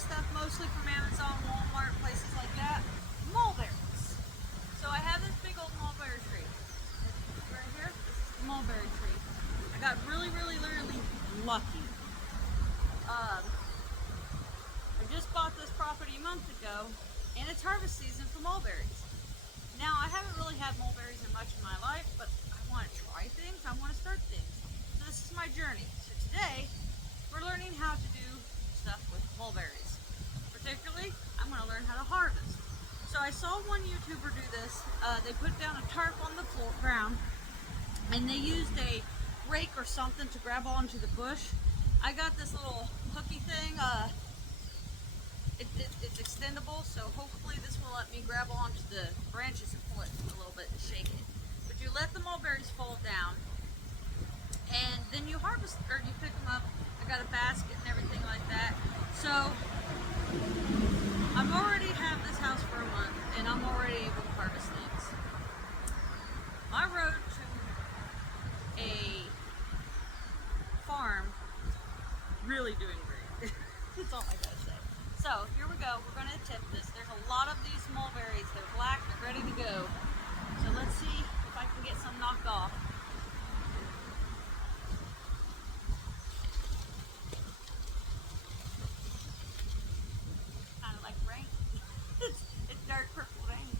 stuff mostly from Amazon, Walmart, places like that. Mulberries. So I have this big old mulberry tree. Right here, this is the mulberry tree. I got really lucky. I just bought this property a month ago, and it's harvest season for mulberries. Now, I haven't really had mulberries in much of my life, but I want to try things, I want to start things. So this is my journey. So today, we're learning how to do stuff with mulberries. Particularly, I'm going to learn how to harvest. So I saw one YouTuber do this. They put down a tarp on the ground, and they used a rake or something to grab onto the bush. I got this little hooky thing. It's extendable, so hopefully this will let me grab onto the branches and pull it a little bit and shake it. But you let the mulberries fall down, and then you harvest, or you pick them up. I got a basket and everything like that. So I'm already have this house for a month, and I'm already able to harvest things. My road to a farm is really doing great. That's all I gotta say. So here we go. We're going to attempt this. There's a lot of these mulberries. They're black. They're ready to go. So let's see if I can get some knocked off. Kind of like rain. It's dark purple rain.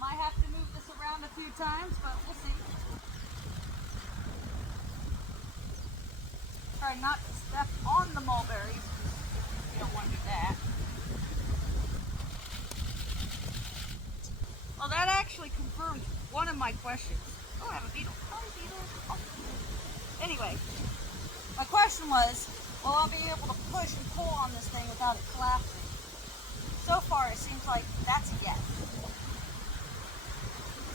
Might have to move this around a few times, but we'll see. Try not to step on the mulberries. You don't want to do that. Well, that actually confirmed one of my questions. Oh, I have a beetle. Hi, beetle. Oh. Anyway, my question was, will I be able to push and pull on this thing without it collapsing? So far, it seems like that's a yes.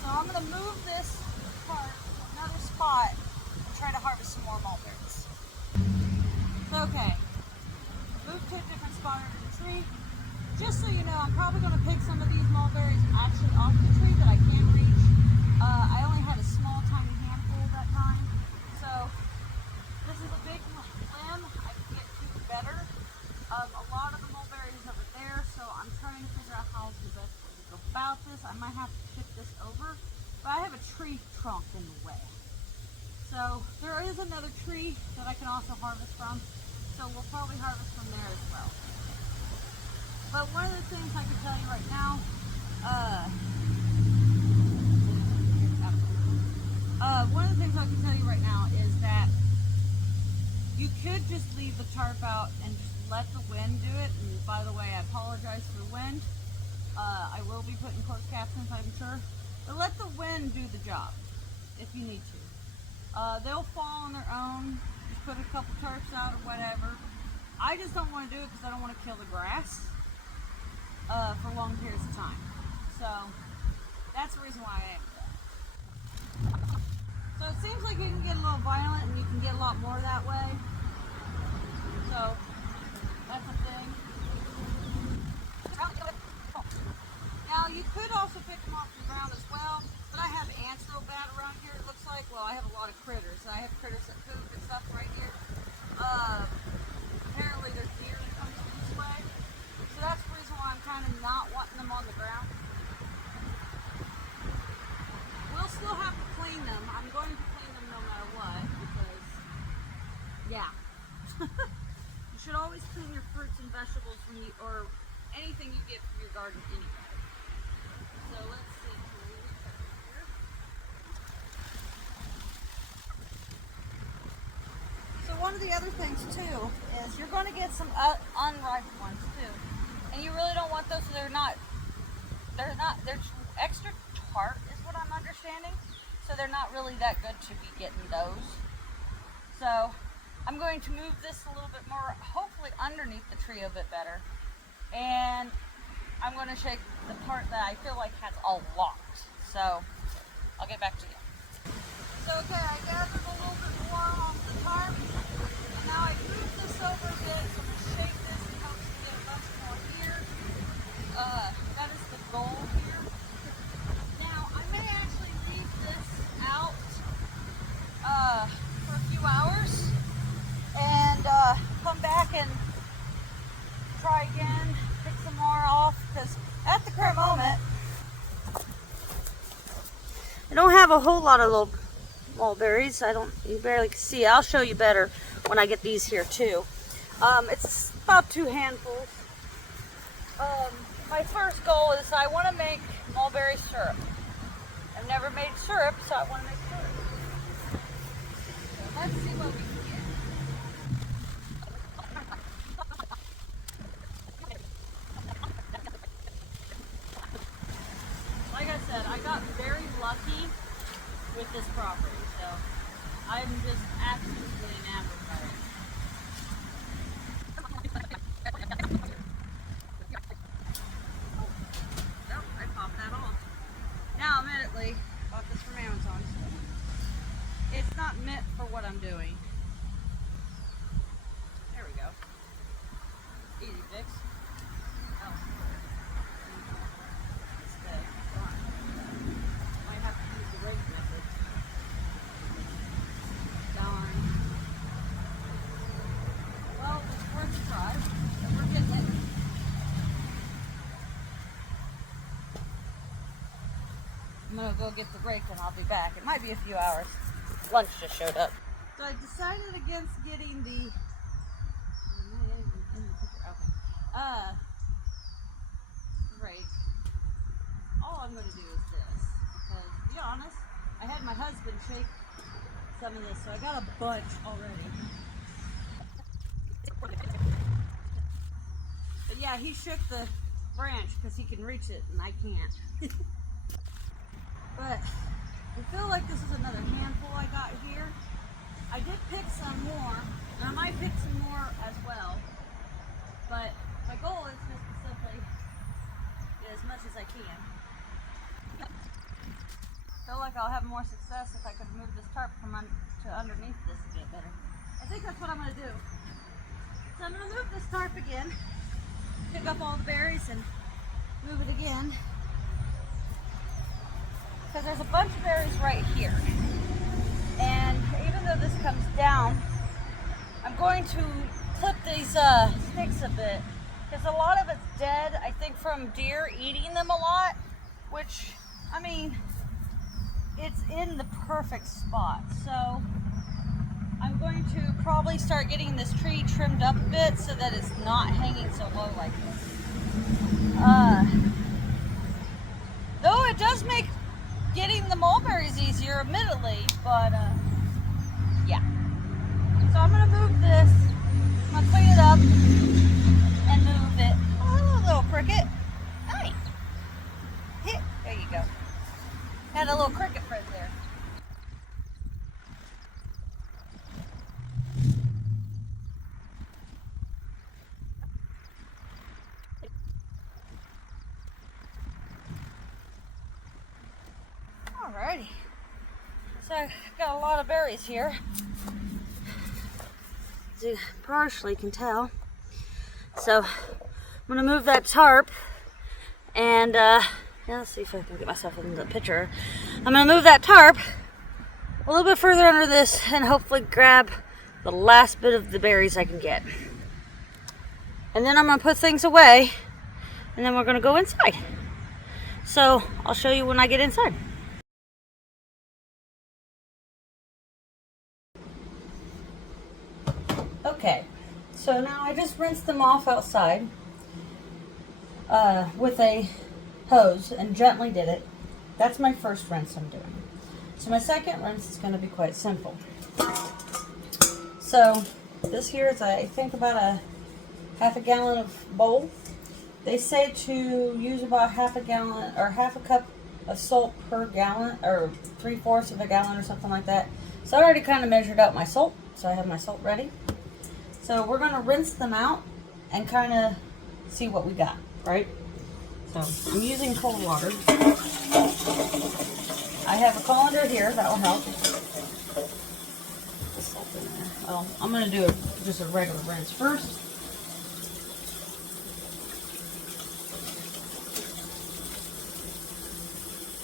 So I'm going to move this part to another spot and try to harvest some more mulberries. Okay. Move to a different spot under the tree. Just so you know, I'm probably going to pick some of these mulberries actually off the tree that I can reach. I only had a small, tiny handful that time. So, this is a big limb. I can get to better. A lot of the mulberries over there, so I'm trying to figure out how's the best way to go about this. I might have to tip this over, but I have a tree trunk in the way. So, there is another tree that I can also harvest from. So we'll probably harvest from there as well. But one of the things I can tell you right now, is that you could just leave the tarp out and just let the wind do it. And by the way, I apologize for the wind. I will be putting closed captions, I'm sure. But let the wind do the job if you need to. They'll fall on their own. Put a couple tarps out or whatever. I just don't want to do it because I don't want to kill the grass for long periods of time. So that's the reason why I am that. So it seems like you can get a little violent and you can get a lot more that way. So that's a thing. Now you could also pick them off the ground as well, but I have ants so bad around here. It looks like, well, I have a lot of critters. I have critters that poop and stuff right here. Apparently there's deer that comes this way. So that's the reason why I'm kind of not wanting them on the ground. We'll still have to clean them. I'm going to clean them no matter what, because, yeah. You should always clean your fruits and vegetables when you, or anything you get from your garden anyway. So let's see. One of the other things too is you're going to get some unripe ones too, and you really don't want those. So they're extra tart is what I'm understanding, so they're not really that good to be getting those. So I'm going to move this a little bit more, hopefully underneath the tree a bit better, and I'm going to shake the part that I feel like has a lot. So I'll get back to you. So okay, I gathered a little bit more off the tarp. Now I moved this over a bit, so I'm going to shake this and help us get a bunch more here. That is the goal here. Now I may actually leave this out for a few hours and come back and a whole lot of little mulberries. You barely can see. I'll show you better when I get these here too. It's about 2 handfuls. My first goal is I want to make mulberry syrup. I've never made syrup, so I want to make syrup. So let's see what we can get. Like I said, I got very lucky with this property, so I'm just absolutely enamored by it. Nope, I popped that off. Now, admittedly, bought this from Amazon, so it's not meant for what I'm doing. There we go. Easy fix. Oh. It's dead. Darn. Might have to use the rake method. Darn. Well, it's worth a try. So we're getting it. I'm gonna go get the rake and I'll be back. It might be a few hours. Lunch just showed up. So I decided against getting the rake. All I'm gonna do is this. Because to be honest, I had my husband shake some of this, so I got a bunch already. But yeah, he shook the branch because he can reach it and I can't. But I feel like this is another handful I got here. I did pick some more, and I might pick some more as well. But my goal is just to simply get as much as I can. I feel like I'll have more success if I could move this tarp from to underneath this a bit better. I think that's what I'm going to do. So I'm going to move this tarp again, pick up all the berries and move it again. Because there's a bunch of berries right here. And even though this comes down, I'm going to clip these sticks a bit. Because a lot of it's dead, I think, from deer eating them a lot. Which, I mean, it's in the perfect spot. So I'm going to probably start getting this tree trimmed up a bit so that it's not hanging so low like this. Though it does make getting the mulberries easier, admittedly, but yeah. So I'm gonna move this, I'm gonna clean it up and move it. Oh, hello, little cricket. Hi. Hit. There you go. Had a little cricket friend there. Alrighty, so I've got a lot of berries here, as you partially can tell. So I'm gonna move that tarp and yeah, let's see if I can get myself in the picture. I'm gonna move that tarp a little bit further under this and hopefully grab the last bit of the berries I can get. And then I'm gonna put things away and then we're gonna go inside. So I'll show you when I get inside. Okay, so now I just rinsed them off outside with a hose and gently did it. That's my first rinse I'm doing. So my second rinse is going to be quite simple. So this here is, I think, about a half a gallon of bowl. They say to use about half a gallon or half a cup of salt per gallon, or 3/4 of a gallon or something like that. So I already kind of measured out my salt, so I have my salt ready. So we're going to rinse them out and kind of see what we got, right? So I'm using cold water. I have a colander here, that will help. The salt in there. Well, I'm going to do just a regular rinse first.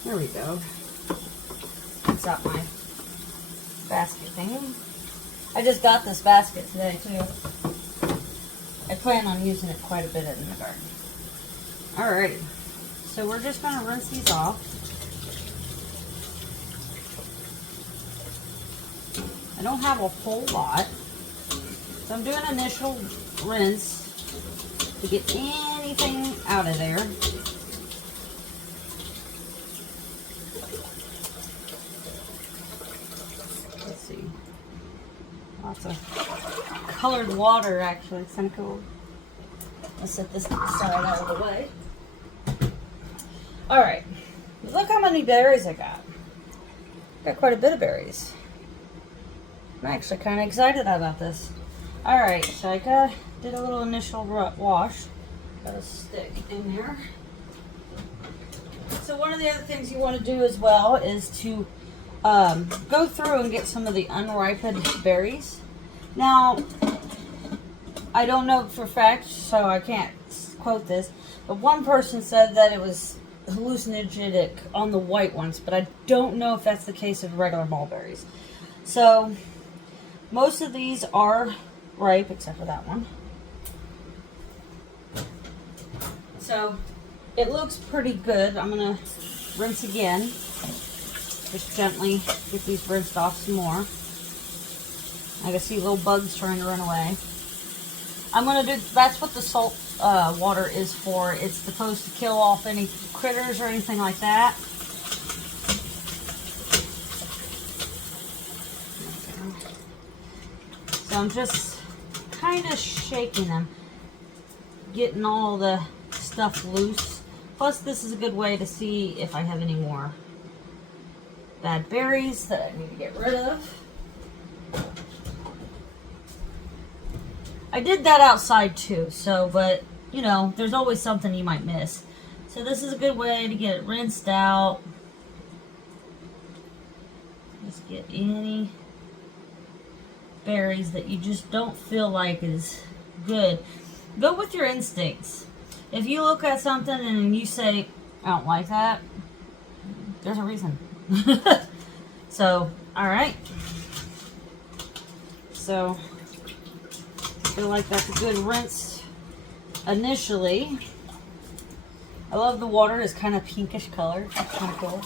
There we go. Rinse out my basket thing. I just got this basket today too. I plan on using it quite a bit in the garden. Alrighty, so we're just going to rinse these off. I don't have a whole lot. So I'm doing an initial rinse to get anything out of there. Let's see. Lots of colored water, actually. It's kind of cool. Let's set this side out of the way. Alright. Look how many berries I got. Got quite a bit of berries. I'm actually kind of excited about this. Alright, so I did a little initial wash. Got a stick in there. So one of the other things you want to do as well is to go through and get some of the unripened berries. Now, I don't know for a fact, so I can't quote this, but one person said that it was hallucinogenic on the white ones, but I don't know if that's the case of regular mulberries. So, most of these are ripe, except for that one. So, it looks pretty good. I'm going to rinse again. Just gently get these rinsed off some more. I can see little bugs trying to run away. I'm going to do, that's what the salt water is for. It's supposed to kill off any critters or anything like that. So I'm just kind of shaking them, getting all the stuff loose. Plus this is a good way to see if I have any more bad berries that I need to get rid of. I did that outside too, so, but, you know, there's always something you might miss. So this is a good way to get it rinsed out. Just get any berries that you just don't feel like is good. Go with your instincts. If you look at something and you say, I don't like that, there's a reason. So, alright. So, I feel like that's a good rinse initially. I love the water. It's kind of pinkish color. That's kind of cool.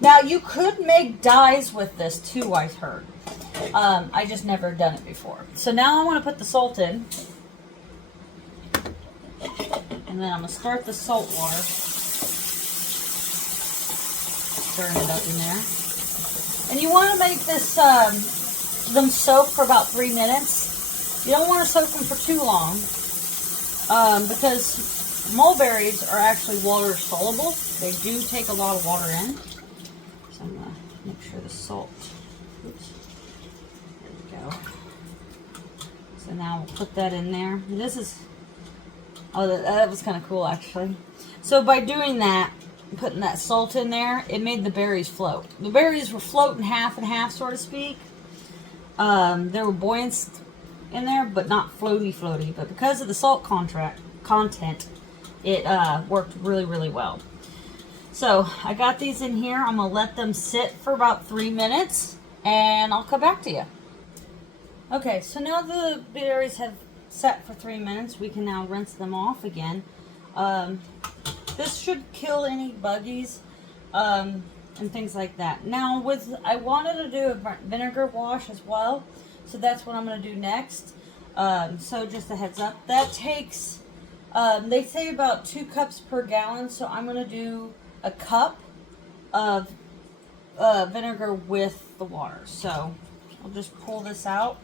Now, you could make dyes with this too, I've heard. I just never done it before. So now I want to put the salt in. And then I'm going to start the salt water. Stirring it up in there. And you want to make this, them soak for about 3 minutes. You don't want to soak them for too long. Because mulberries are actually water soluble. They do take a lot of water in. So I'm going to make sure the salt, oops, there we go. So now we'll put that in there. And this is, oh, that was kind of cool actually. So by doing that, putting that salt in there, it made the berries float. The berries were floating half and half, so to speak. There were buoyant in there, but not floaty. But because of the salt content, it worked really, really well. So I got these in here. I'm going to let them sit for about 3 minutes, and I'll come back to you. Okay, so now the berries have set for 3 minutes. We can now rinse them off again. This should kill any buggies and things like that. Now, I wanted to do a vinegar wash as well, so that's what I'm going to do next. So just a heads up. That takes, they say about 2 cups per gallon, so I'm going to do a cup of vinegar with the water. So I'll just pull this out.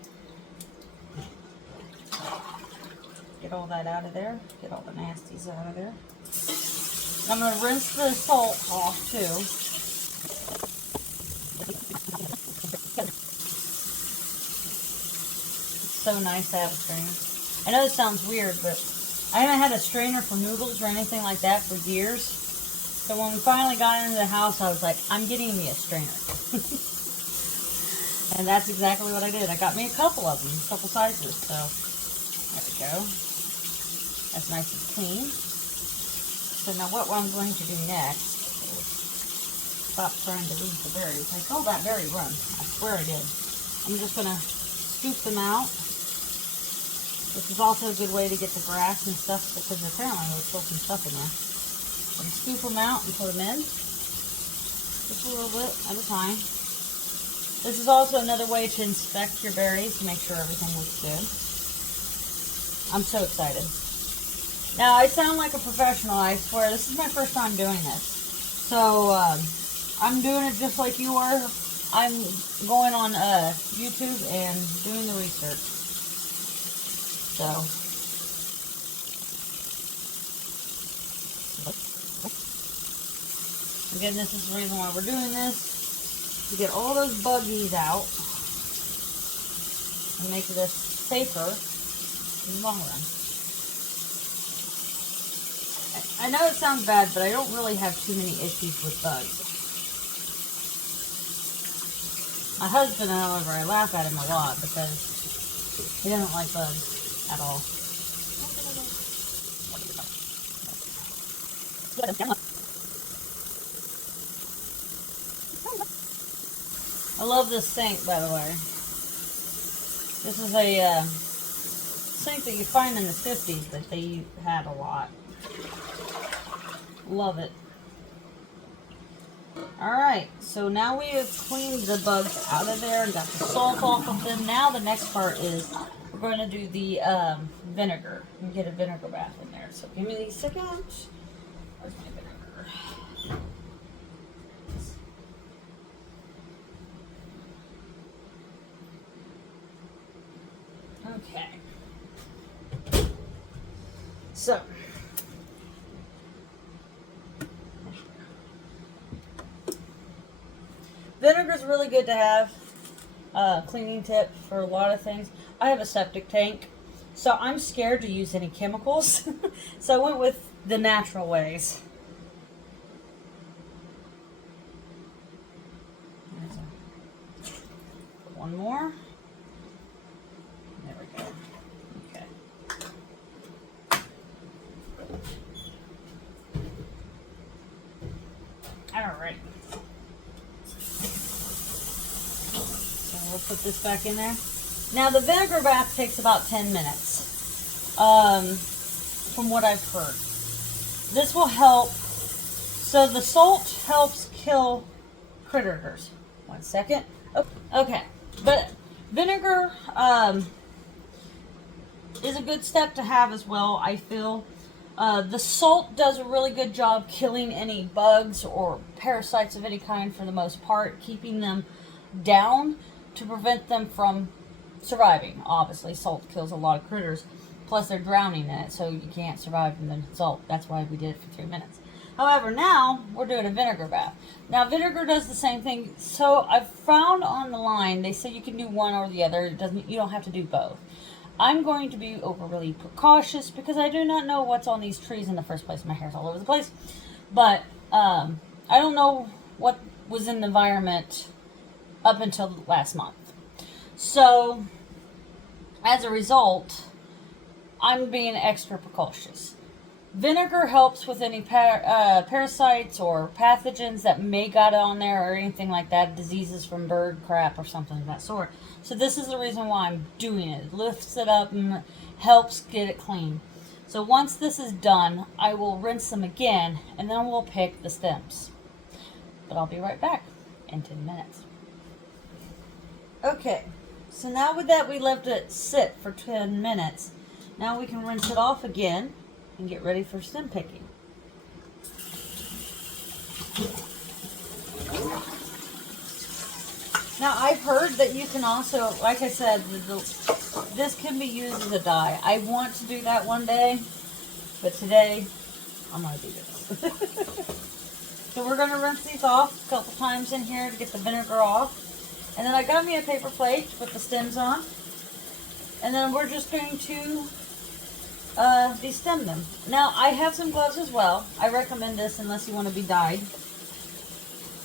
Get all that out of there. Get all the nasties out of there. I'm going to rinse the salt off too. It's so nice to have a strainer. I know this sounds weird, but I haven't had a strainer for noodles or anything like that for years. So when we finally got into the house, I was like, I'm getting me a strainer. And that's exactly what I did. I got me a couple of them, a couple sizes. So there we go. That's nice and clean. So now what I'm going to do next is stop trying to lose the berries. I called that berry run. I swear I did. I'm just going to scoop them out. This is also a good way to get the grass and stuff, because apparently there's still some stuff in there. So scoop them out and put them in. Just a little bit at a time. This is also another way to inspect your berries to make sure everything looks good. I'm so excited. Now, I sound like a professional, I swear. This is my first time doing this. So, I'm doing it just like you are. I'm going on YouTube and doing the research. So, again, this is the reason why we're doing this. To get all those buggies out and make this safer in the long run. I know it sounds bad, but I don't really have too many issues with bugs. My husband, however, I laugh at him a lot because he doesn't like bugs at all. I love this sink, by the way. This is a sink that you find in the 50s, but they had a lot. Love it. Alright, so now we have cleaned the bugs out of there and got the salt off of them. Now the next part is we're going to do the vinegar. And get a vinegar bath in there. So give me these seconds. Where's my vinegar? Okay. So vinegar is really good to have. Cleaning tip for a lot of things. I have a septic tank, so I'm scared to use any chemicals. So I went with the natural ways. One more. There we go. Okay. Alright. We'll put this back in there. Now the vinegar bath takes about 10 minutes, from what I've heard. This will help. So the salt helps kill critters. One second. Okay, but vinegar is a good step to have as well, I feel. The salt does a really good job killing any bugs or parasites of any kind for the most part, keeping them down to prevent them from surviving. Obviously, salt kills a lot of critters. Plus, they're drowning in it, so you can't survive in the salt. That's why we did it for 3 minutes. However, now we're doing a vinegar bath. Now, vinegar does the same thing. So, I've found on the line, they say you can do one or the other. You don't have to do both. I'm going to be overly precautious because I do not know what's on these trees in the first place. My hair's all over the place. But, I don't know what was in the environment up until last month. So, as a result, I'm being extra precautious. Vinegar helps with any parasites or pathogens that may got on there or anything like that, diseases from bird crap or something of that sort. So this is the reason why I'm doing it. It lifts it up and helps get it clean. So once this is done, I will rinse them again and then we'll pick the stems. But I'll be right back in 10 minutes. Okay, so now with that we left it sit for 10 minutes. Now we can rinse it off again and get ready for stem picking. Now I've heard that you can also, like I said, this can be used as a dye. I want to do that one day, but today I'm going to do this. So we're going to rinse these off a couple times in here to get the vinegar off. And then I got me a paper plate to put the stems on. And then we're just going to destem them. Now, I have some gloves as well. I recommend this unless you want to be dyed.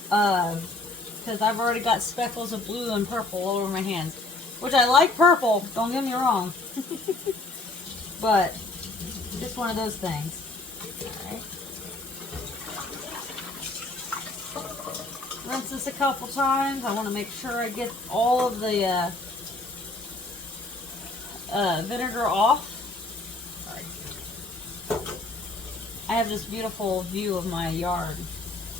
Because I've already got speckles of blue and purple all over my hands. Which I like purple, don't get me wrong. But, just one of those things. Alright. Rinse this a couple times. I want to make sure I get all of the vinegar off. Sorry. I have this beautiful view of my yard.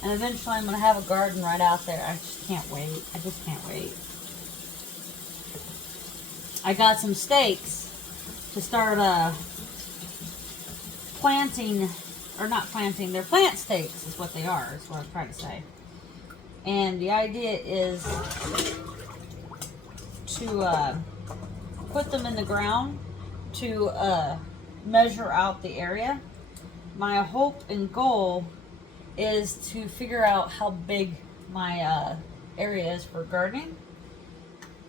And eventually I'm going to have a garden right out there. I just can't wait. I just can't wait. I got some stakes to start planting, or not planting, they're plant stakes is what they are, is what I'm trying to say. And the idea is to put them in the ground to measure out the area. My hope and goal is to figure out how big my area is for gardening.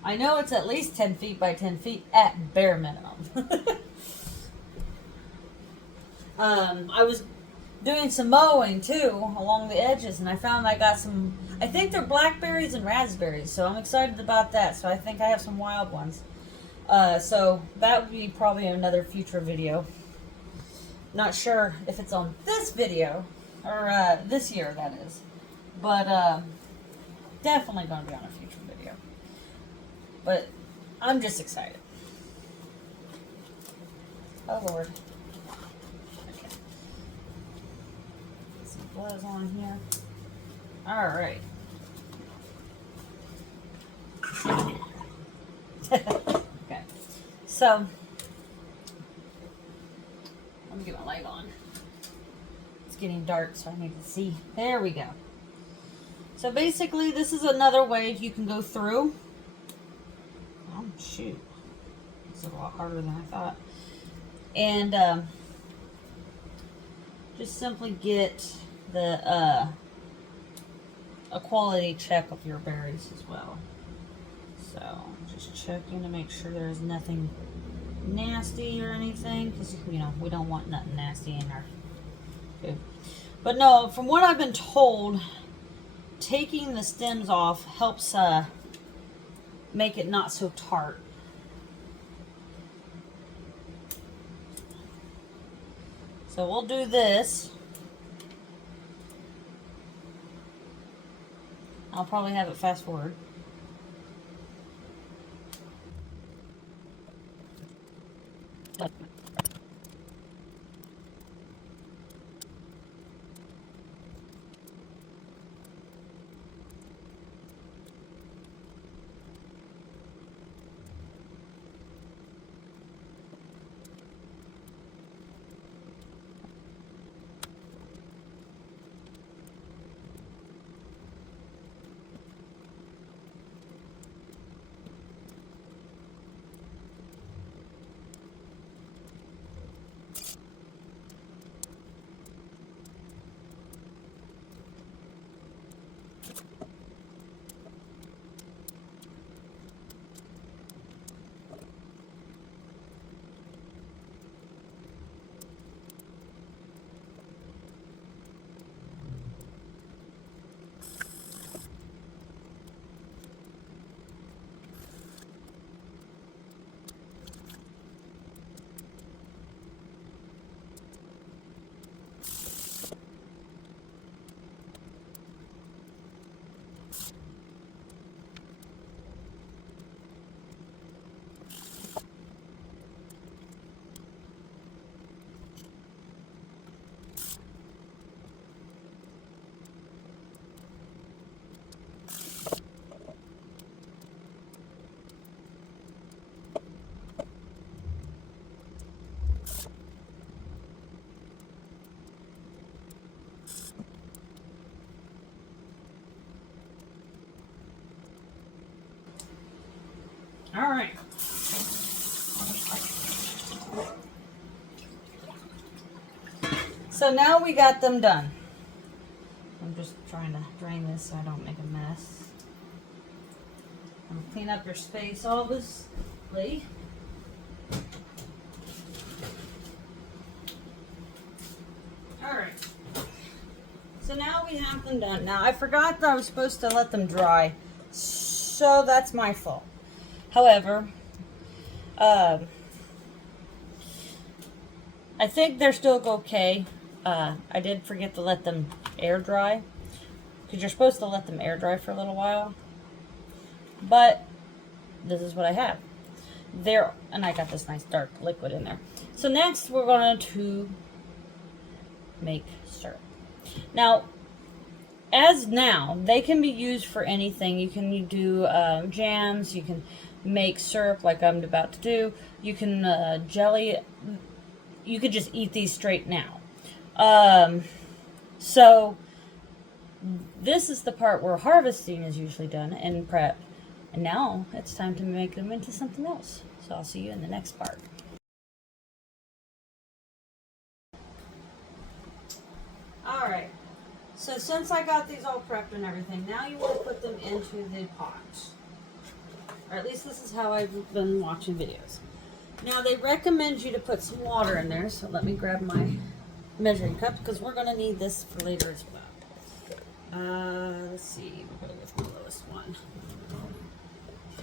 I know it's at least 10 feet by 10 feet at bare minimum. I was doing some mowing too along the edges, and I found I got some, I think they're blackberries and raspberries, so I'm excited about that. So I think I have some wild ones. So that would be probably another future video. Not sure if it's on this video or this year, that is, but definitely going to be on a future video. But I'm just excited. Oh Lord. Okay. Get some gloves on here. Alright. Okay. So, let me get my light on. It's getting dark, so I need to see. There we go. So basically, this is another way you can go through. Oh, shoot. It's a lot harder than I thought. And just simply get the a quality check of your berries as well. So just checking to make sure there's nothing nasty or anything, because you know we don't want nothing nasty in our food. But no, from what I've been told, taking the stems off helps make it not so tart. So we'll do this. I'll probably have it fast forward. All right. So now we got them done. I'm just trying to drain this so I don't make a mess. Clean up your space, obviously. All right. So now we have them done. Now I forgot that I was supposed to let them dry, so that's my fault. However, I think they're still okay. I did forget to let them air dry, because you're supposed to let them air dry for a little while. But this is what I have there, and I got this nice dark liquid in there. So next we're going to make syrup. Now, as now, they can be used for anything. You can do jams, you can make syrup like I'm about to do, you can jelly, you could just eat these straight now. So this is the part where harvesting is usually done and prep. And now it's time to make them into something else. So I'll see you in the next part. Alright, so since I got these all prepped and everything, now you want to put them into the pot. Or at least this is how I've been watching videos. Now they recommend you to put some water in there, so let me grab my measuring cup because we're going to need this for later as well. Let's see, we're going to go with the lowest one.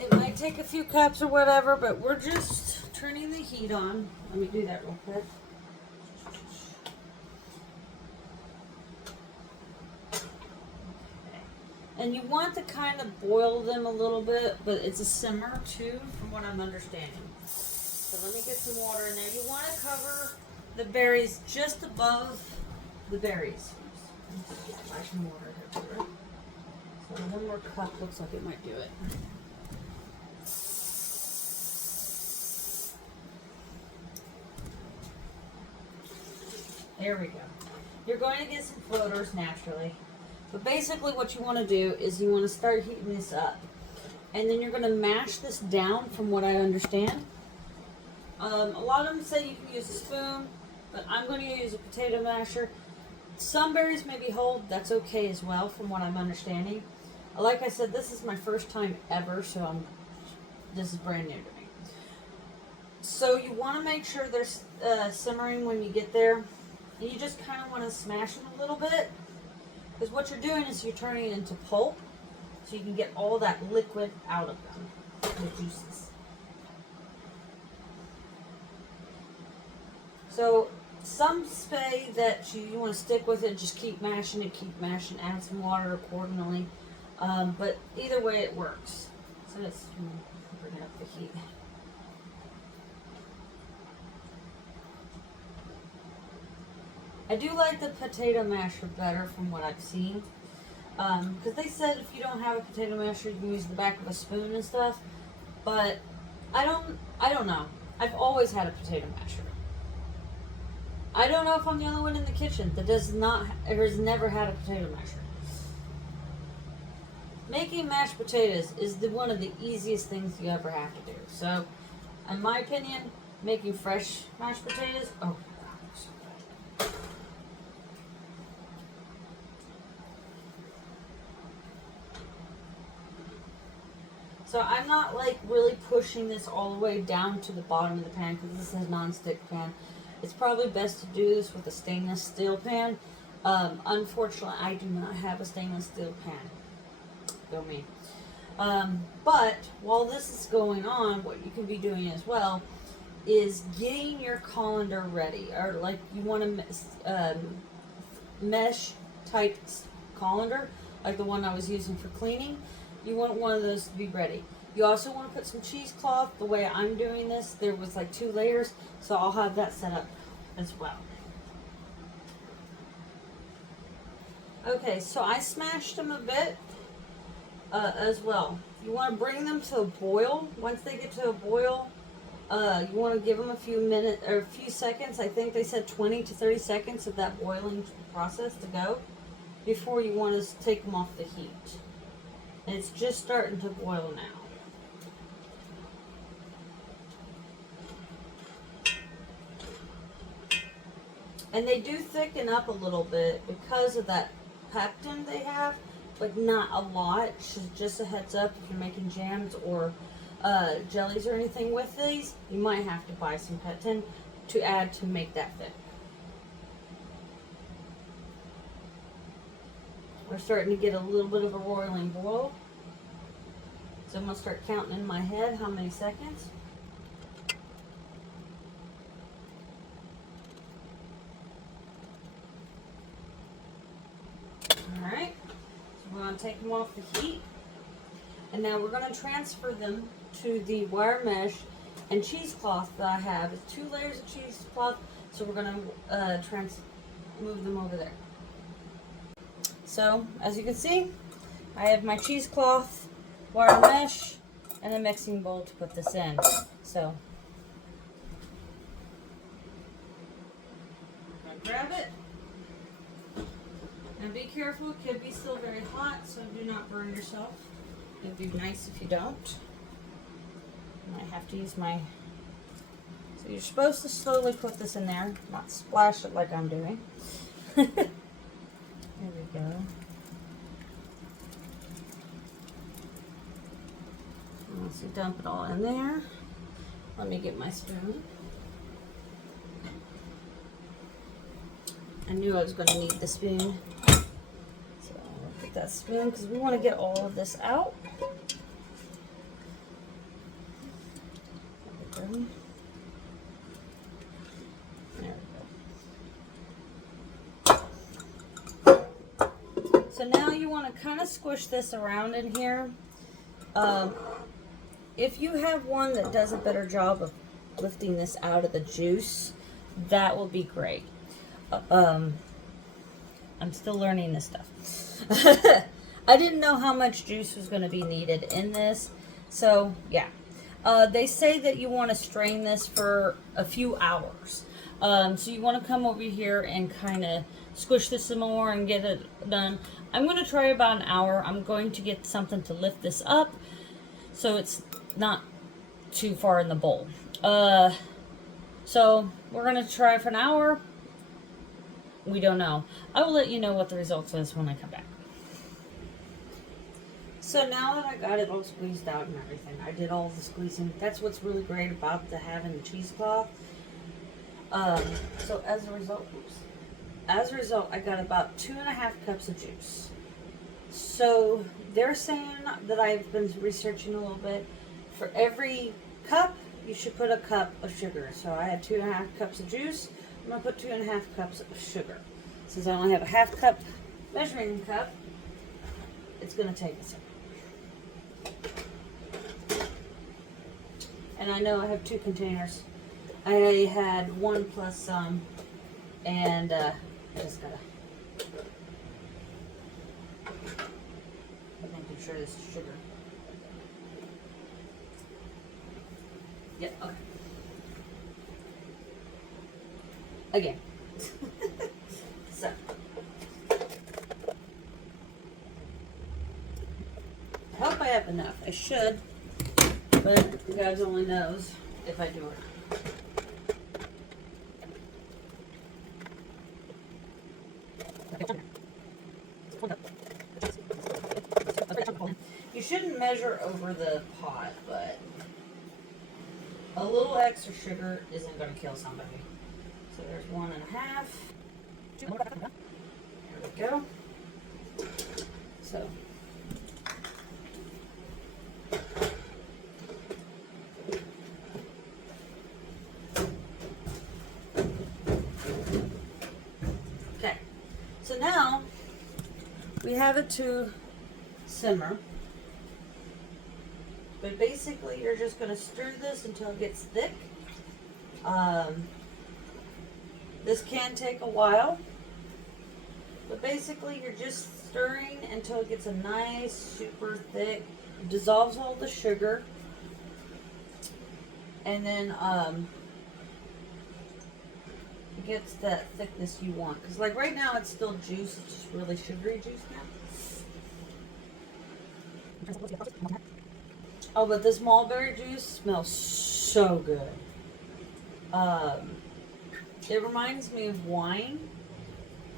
It might take a few cups or whatever, but we're just turning the heat on. Let me do that real quick. And you want to kind of boil them a little bit, but it's a simmer too, from what I'm understanding. So let me get some water in there. You want to cover the berries just above the berries. Buy some water here too. So one more cup looks like it might do it. There we go. You're going to get some floaters naturally. But basically what you want to do is you want to start heating this up. And then you're going to mash this down from what I understand. A lot of them say you can use a spoon, but I'm going to use a potato masher. Some berries may be whole. That's okay as well from what I'm understanding. Like I said, this is my first time ever, so this is brand new to me. So you want to make sure they're simmering when you get there. And you just kind of want to smash them a little bit. Because what you're doing is you're turning it into pulp, so you can get all that liquid out of them, the juices. So some say that you want to stick with it, just keep mashing, add some water accordingly. But either way it works. So let's bring up the heat. I do like the potato masher better from what I've seen. Because they said if you don't have a potato masher, you can use the back of a spoon and stuff. But I don't know. I've always had a potato masher. I don't know if I'm the only one in the kitchen that has never had a potato masher. Making mashed potatoes is one of the easiest things you ever have to do. So, in my opinion, making fresh mashed potatoes, oh, so I'm not like really pushing this all the way down to the bottom of the pan because this is a non-stick pan. It's probably best to do this with a stainless steel pan. Unfortunately, I do not have a stainless steel pan. Go me. But while this is going on, what you can be doing as well is getting your colander ready. Or like you want to mesh type colander, like the one I was using for cleaning. You want one of those to be ready. You also want to put some cheesecloth. The way I'm doing this, there was like 2 layers, so I'll have that set up as well. Okay, so I smashed them a bit as well. You want to bring them to a boil. Once they get to a boil, you want to give them a few minutes or a few seconds. I think they said 20 to 30 seconds of that boiling process to go before you want to take them off the heat. And it's just starting to boil now. And they do thicken up a little bit because of that pectin they have, but not a lot. Just a heads up, if you're making jams or jellies or anything with these, you might have to buy some pectin to add to make that thick. We're starting to get a little bit of a roiling boil. So I'm going to start counting in my head how many seconds. Alright, so we're going to take them off the heat. And now we're going to transfer them to the wire mesh and cheesecloth that I have. It's 2 layers of cheesecloth, so we're going to move them over there. So, as you can see, I have my cheesecloth, wire mesh, and a mixing bowl to put this in. So, I'm going to grab it. And be careful, it could be still very hot, so do not burn yourself. It'd be nice if you don't. I have to use my... So you're supposed to slowly put this in there, not splash it like I'm doing. There we go. So dump it all in there. Let me get my spoon. I knew I was going to need the spoon. So I'll get that spoon because we want to get all of this out. There we go. So now you want to kind of squish this around in here. If you have one that does a better job of lifting this out of the juice, that will be great. I'm still learning this stuff. I didn't know how much juice was going to be needed in this. So, yeah. They say that you want to strain this for a few hours. So you want to come over here and kind of squish this some more and get it done. I'm going to try about an hour. I'm going to get something to lift this up so it's not too far in the bowl. So we're going to try for an hour. We don't know. I will let you know what the results is when I come back. So now that I got it all squeezed out and everything, I did all the squeezing. That's what's really great about having the cheesecloth. So as a result, I got about 2.5 cups of juice. So they're saying that I've been researching a little bit. For every cup, you should put a cup of sugar. So I had 2.5 cups of juice. I'm going to put 2.5 cups of sugar. Since I only have a half cup measuring cup, it's going to take a second. And I know I have 2 containers. I had one plus some, and I just gotta making sure this is sugar. Yep, okay. Again. So. I hope I have enough. I should, but the guys only knows if I do it. You shouldn't measure over the pot, but a little extra sugar isn't going to kill somebody. So there's 1.5. There we go. So. Okay. So now we have it to simmer. But basically, you're just going to stir this until it gets thick. This can take a while. But basically, you're just stirring until it gets a nice, super thick, dissolves all the sugar. And then it gets that thickness you want. Because like right now, it's still juice. It's just really sugary juice now. Oh, but this mulberry juice smells so good. It reminds me of wine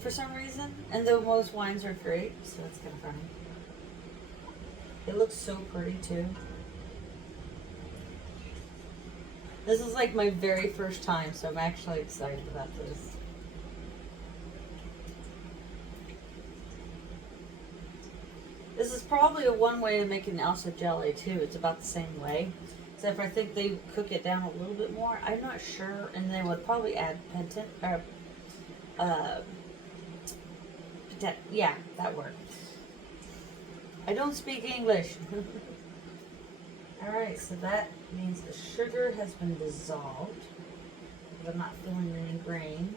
for some reason. And though most wines are grape, so that's kind of funny. It looks so pretty too. This is like my very first time, so I'm actually excited about this. This is probably a one way of making Elsa jelly too. It's about the same way. Except for I think they cook it down a little bit more. I'm not sure. And they would probably add yeah, that word. I don't speak English. Alright, so that means the sugar has been dissolved. But I'm not feeling any grain.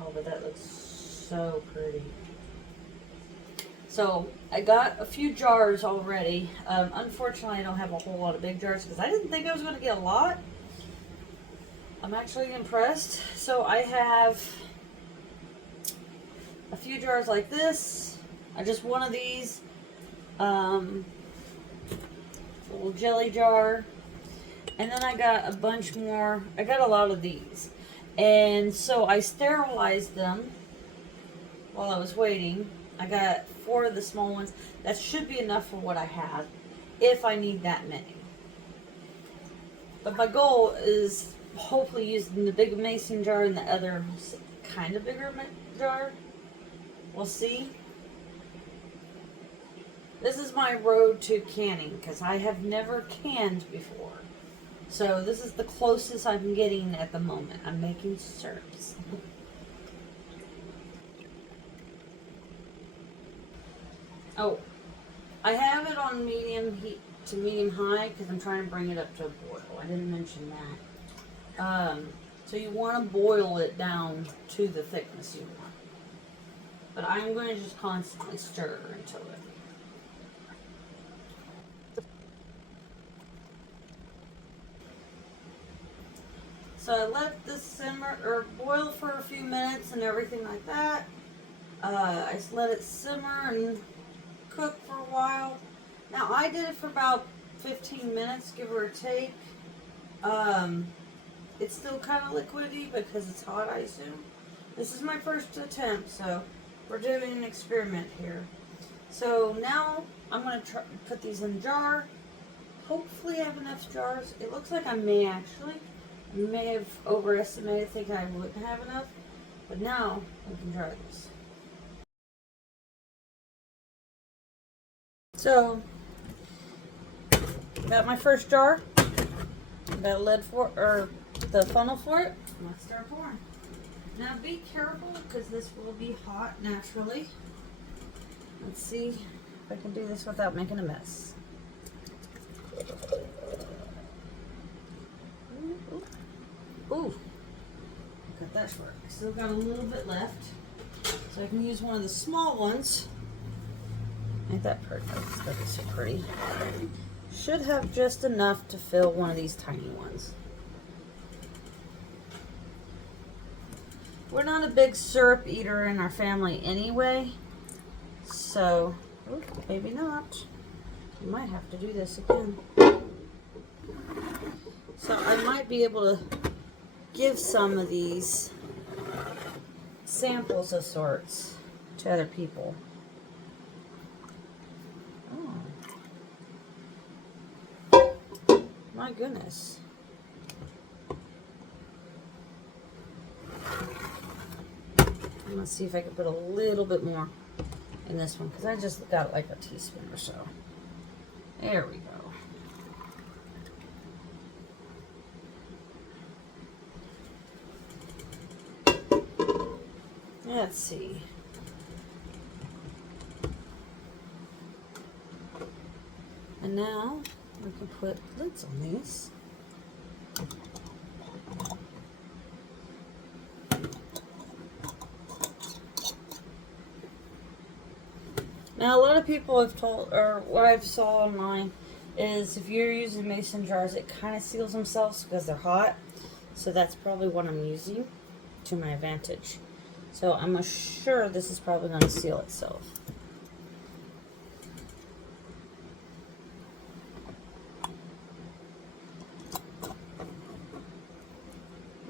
Oh, but that looks so pretty. So I got a few jars already. Unfortunately, I don't have a whole lot of big jars because I didn't think I was going to get a lot. I'm actually impressed. So I have a few jars like this. Just one of these. Little jelly jar. And then I got a bunch more. I got a lot of these. And so I sterilized them while I was waiting. I got 4 of the small ones. That should be enough for what I have, if I need that many. But my goal is hopefully using the big mason jar and the other kind of bigger jar. We'll see. This is my road to canning because I have never canned before. So this is the closest I'm getting at the moment. I'm making syrups. Oh, I have it on medium heat to medium high because I'm trying to bring it up to a boil. I didn't mention that. So you want to boil it down to the thickness you want. But I'm going to just constantly stir until it. So I let this simmer or boil for a few minutes and everything like that. I just let it simmer and cook for a while. Now I did it for about 15 minutes, give or take. It's still kind of liquidy because it's hot, I assume. This is my first attempt, so we're doing an experiment here. So now I'm going to put these in a jar. Hopefully I have enough jars. It looks like I may actually. I may have overestimated, thinking I wouldn't have enough. But now we can try this. So, got my first jar. Got a lid for, or the funnel for it. Let's start pouring. Now be careful because this will be hot naturally. Let's see if I can do this without making a mess. Ooh, cut that short. I still got a little bit left, so I can use one of the small ones. Ain't that pretty? That is so pretty. Should have just enough to fill one of these tiny ones. We're not a big syrup eater in our family anyway, so maybe not. I might have to do this again. So I might be able to give some of these samples of sorts to other people. Oh. My goodness. I'm going to see if I can put a little bit more in this one because I just got like a teaspoon or so. There we go. Let's see. And now we can put lids on these. Now a lot of people have told, or what I've saw online, is if you're using mason jars, it kind of seals themselves because they're hot. So that's probably what I'm using to my advantage. So I'm sure this is probably going to seal itself.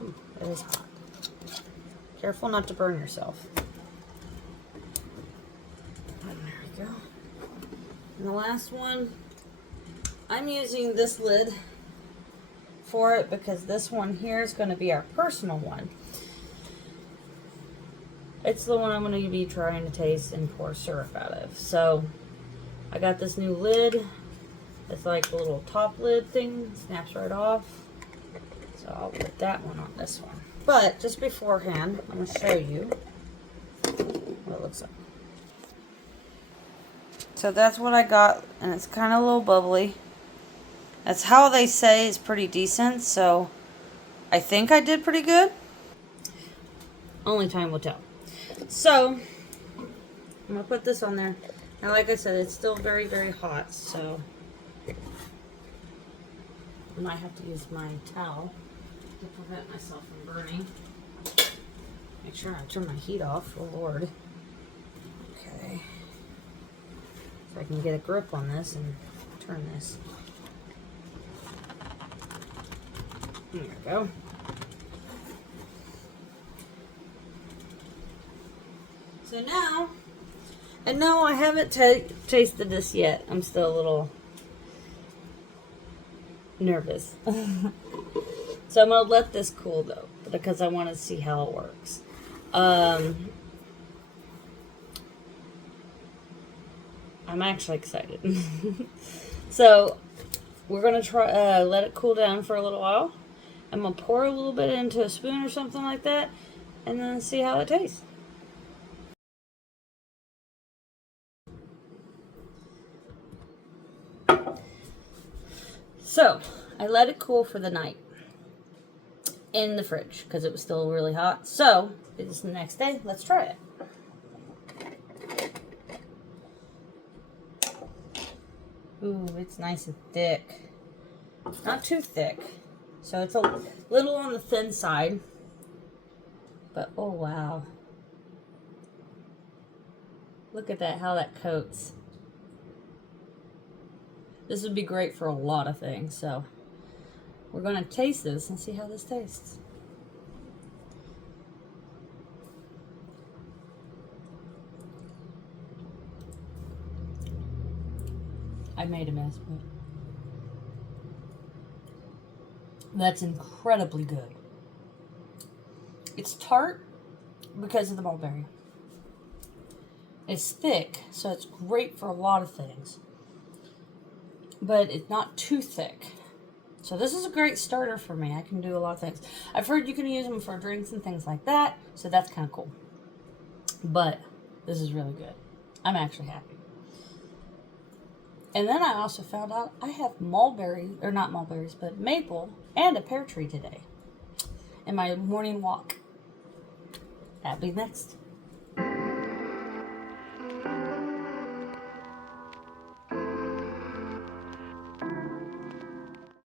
Ooh, it is hot. Careful not to burn yourself. There we go. And the last one, I'm using this lid for it because this one here is going to be our personal one. It's the one I'm going to be trying to taste and pour syrup out of. So I got this new lid. It's like a little top lid thing. Snaps right off. So I'll put that one on this one. But just beforehand, I'm going to show you what it looks like. So that's what I got. And it's kind of a little bubbly. That's how they say it's pretty decent. So I think I did pretty good. Only time will tell. So, I'm going to put this on there. Now, like I said, it's still very, very hot, so I might have to use my towel to prevent myself from burning. Make sure I turn my heat off. Oh, Lord. Okay. So I can get a grip on this and turn this. There we go. So now, and no, I haven't tasted this yet. I'm still a little nervous. So I'm going to let this cool though, because I want to see how it works. I'm actually excited. So we're going to try, let it cool down for a little while. I'm going to pour a little bit into a spoon or something like that, and then see how it tastes. So, I let it cool for the night in the fridge because it was still really hot. So, it's the next day. Let's try it. Ooh, it's nice and thick. Not too thick. So, it's a little on the thin side. But, oh wow. Look at that, how that coats. This would be great for a lot of things, so we're going to taste this and see how this tastes. I made a mess, but that's incredibly good. It's tart because of the mulberry. It's thick, so it's great for a lot of things. But it's not too thick. So this is a great starter for me. I can do a lot of things. I've heard you can use them for drinks and things like that, so that's kind of cool. But this is really good. I'm actually happy. And then I also found out I have mulberry, or not mulberries, but maple and a pear tree today in my morning walk. That'll be next.